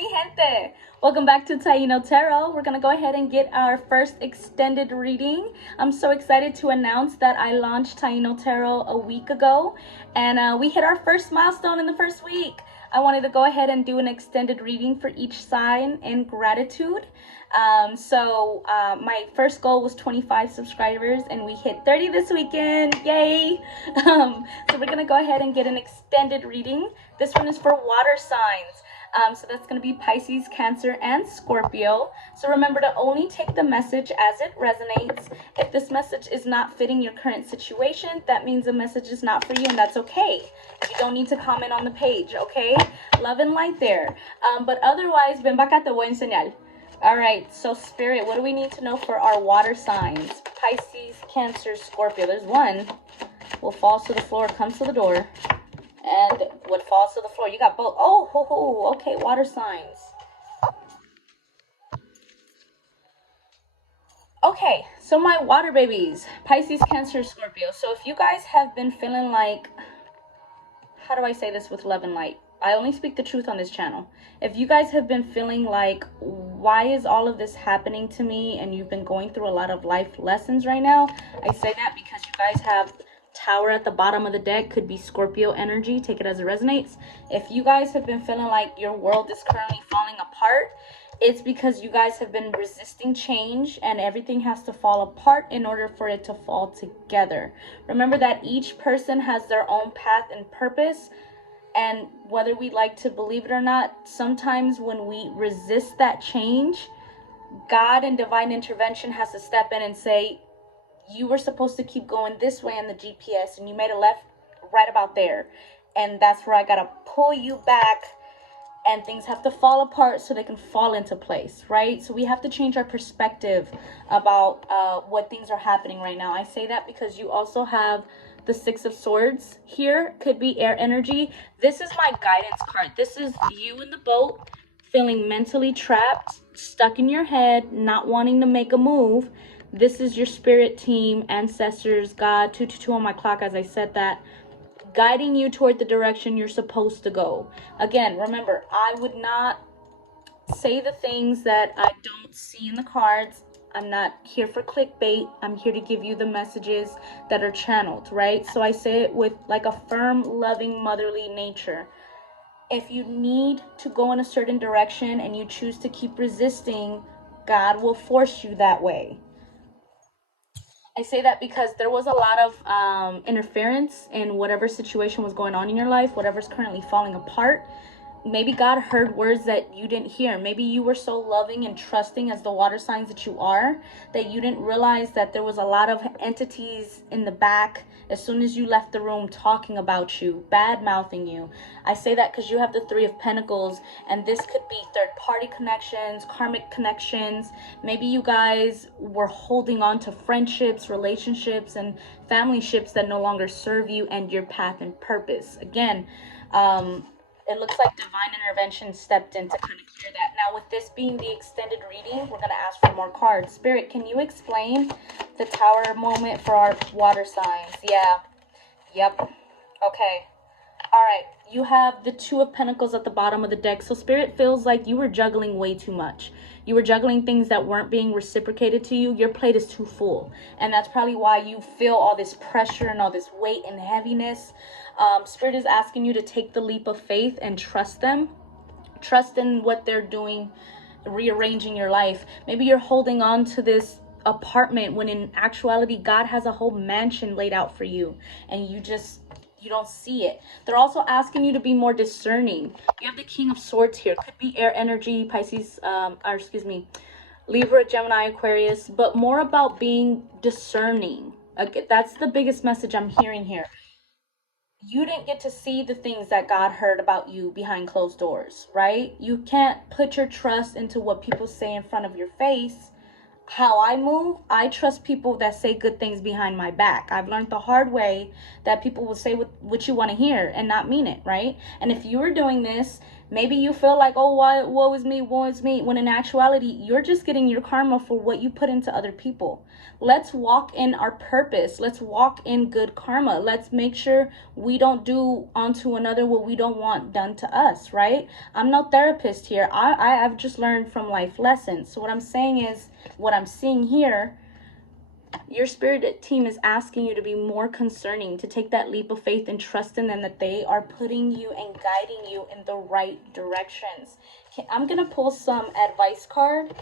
mi gente? Welcome back to Taino Tarot. We're going to go ahead and get our first extended reading. I'm so excited to announce that I launched Taino Tarot a week ago, and we hit our first milestone in the first week. I wanted to go ahead and do an extended reading for each sign in gratitude. My first goal was 25 subscribers, and we hit 30 this weekend. Yay! So we're going to go ahead and get an extended reading. This one is for water signs. So that's going to be Pisces, Cancer, and Scorpio. So remember to only take the message as it resonates. If this message is not fitting your current situation, that means the message is not for you, and that's okay. You don't need to comment on the page, okay? Love and light there. But otherwise, ven acá, te voy a enseñar. All right, so Spirit, what do we need to know for our water signs? Pisces, Cancer, Scorpio. There's one. What falls to the floor comes to the door. And what falls to the floor, you got both. Oh, okay, water signs. Okay, so my water babies, Pisces, Cancer, Scorpio. So if you guys have been feeling like, how do I say this with love and light? I only speak the truth on this channel. If you guys have been feeling like, why is all of this happening to me? And you've been going through a lot of life lessons right now. I say that because you guys have Tower at the bottom of the deck, could be Scorpio energy. Take it as it resonates. If you guys have been feeling like your world is currently falling apart, it's because you guys have been resisting change, and everything has to fall apart in order for it to fall together. Remember that each person has their own path and purpose, and whether we like to believe it or not, sometimes when we resist that change, God and divine intervention has to step in and say, you were supposed to keep going this way in the GPS, and you made a left right about there. And that's where I got to pull you back, and things have to fall apart so they can fall into place, right? So we have to change our perspective about what things are happening right now. I say that because you also have the Six of Swords here. Could be air energy. This is my guidance card. This is you in the boat, feeling mentally trapped, stuck in your head, not wanting to make a move. This is your spirit team, ancestors, God, 222 on my clock as I said that, guiding you toward the direction you're supposed to go. Again, remember, I would not say the things that I don't see in the cards. I'm not here for clickbait. I'm here to give you the messages that are channeled, right? So I say it with like a firm, loving, motherly nature. If you need to go in a certain direction and you choose to keep resisting, God will force you that way. I say that because there was a lot of interference in whatever situation was going on in your life, whatever's currently falling apart. Maybe God heard words that you didn't hear. Maybe you were so loving and trusting as the water signs that you are, that you didn't realize that there was a lot of entities in the back as soon as you left the room talking about you, bad-mouthing you. I say that because you have the Three of Pentacles, and this could be third-party connections, karmic connections. Maybe you guys were holding on to friendships, relationships, and family ships that no longer serve you and your path and purpose. Again, it looks like divine intervention stepped in to kind of clear that. Now, with this being the extended reading, we're going to ask for more cards. Spirit, can you explain the Tower moment for our water signs? Yeah. Yep. Okay. All right. You have the Two of Pentacles at the bottom of the deck. So Spirit feels like you were juggling way too much. You were juggling things that weren't being reciprocated to you. Your plate is too full. And that's probably why you feel all this pressure and all this weight and heaviness. Spirit is asking you to take the leap of faith and trust them. Trust in what they're doing, rearranging your life. Maybe you're holding on to this apartment when in actuality, God has a whole mansion laid out for you. And you don't see it. They're also asking you to be more discerning. You have the King of Swords here. Could be air energy, Pisces, Libra, Gemini, Aquarius, but more about being discerning. That's the biggest message I'm hearing here. You didn't get to see the things that God heard about you behind closed doors, right? You can't put your trust into what people say in front of your face. How I move, I trust people that say good things behind my back. I've learned the hard way that people will say what you want to hear and not mean it, right? And if you were doing this Maybe you feel like, oh, woe is me, when in actuality, you're just getting your karma for what you put into other people. Let's walk in our purpose. Let's walk in good karma. Let's make sure we don't do onto another what we don't want done to us, right? I'm no therapist here. I've just learned from life lessons. So what I'm saying is, what I'm seeing here, your spirit team is asking you to be more concerning, to take that leap of faith and trust in them, that they are putting you and guiding you in the right directions. I'm going to pull some advice card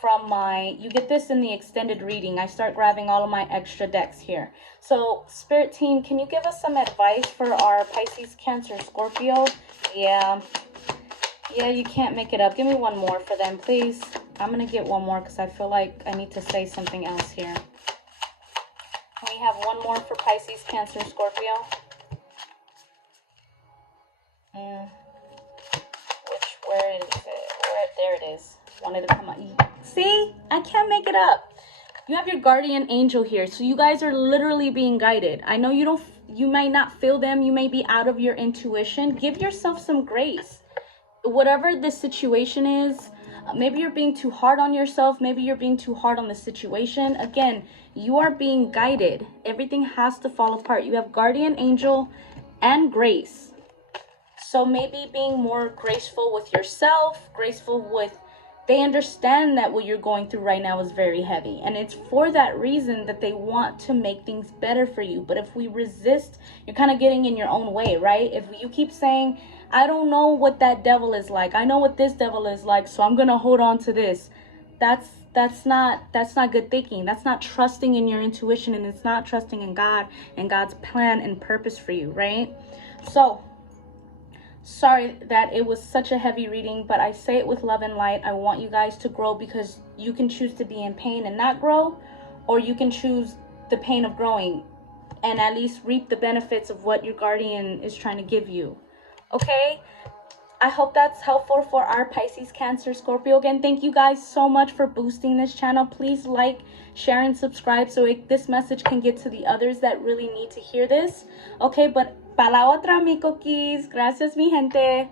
from you get this in the extended reading. I start grabbing all of my extra decks here. So spirit team, can you give us some advice for our Pisces, Cancer, Scorpio? Yeah, you can't make it up. Give me one more for them, please. I'm going to get one more because I feel like I need to say something else here. Can we have one more for Pisces, Cancer, Scorpio? Where is it? There it is. Wanted to come out. See? I can't make it up. You have your guardian angel here. So you guys are literally being guided. I know you might not feel them. You may be out of your intuition. Give yourself some grace. Whatever the situation is, maybe you're being too hard on yourself. Maybe you're being too hard on the situation. Again, you are being guided. Everything has to fall apart. You have guardian angel and grace. So maybe being more graceful with yourself, they understand that what you're going through right now is very heavy. And it's for that reason that they want to make things better for you. But if we resist, you're kind of getting in your own way, right? If you keep saying, I don't know what that devil is like, I know what this devil is like, so I'm going to hold on to this. That's not good thinking. That's not trusting in your intuition, and it's not trusting in God and God's plan and purpose for you, right? So, sorry that it was such a heavy reading, but I say it with love and light. I want you guys to grow, because you can choose to be in pain and not grow, or you can choose the pain of growing and at least reap the benefits of what your guardian is trying to give you. Okay? I hope that's helpful for our Pisces, Cancer, Scorpio. Again, thank you guys so much for boosting this channel. Please like, share, and subscribe so this message can get to the others that really need to hear this. Okay, but pa la otra, mi coquis. Gracias, mi gente.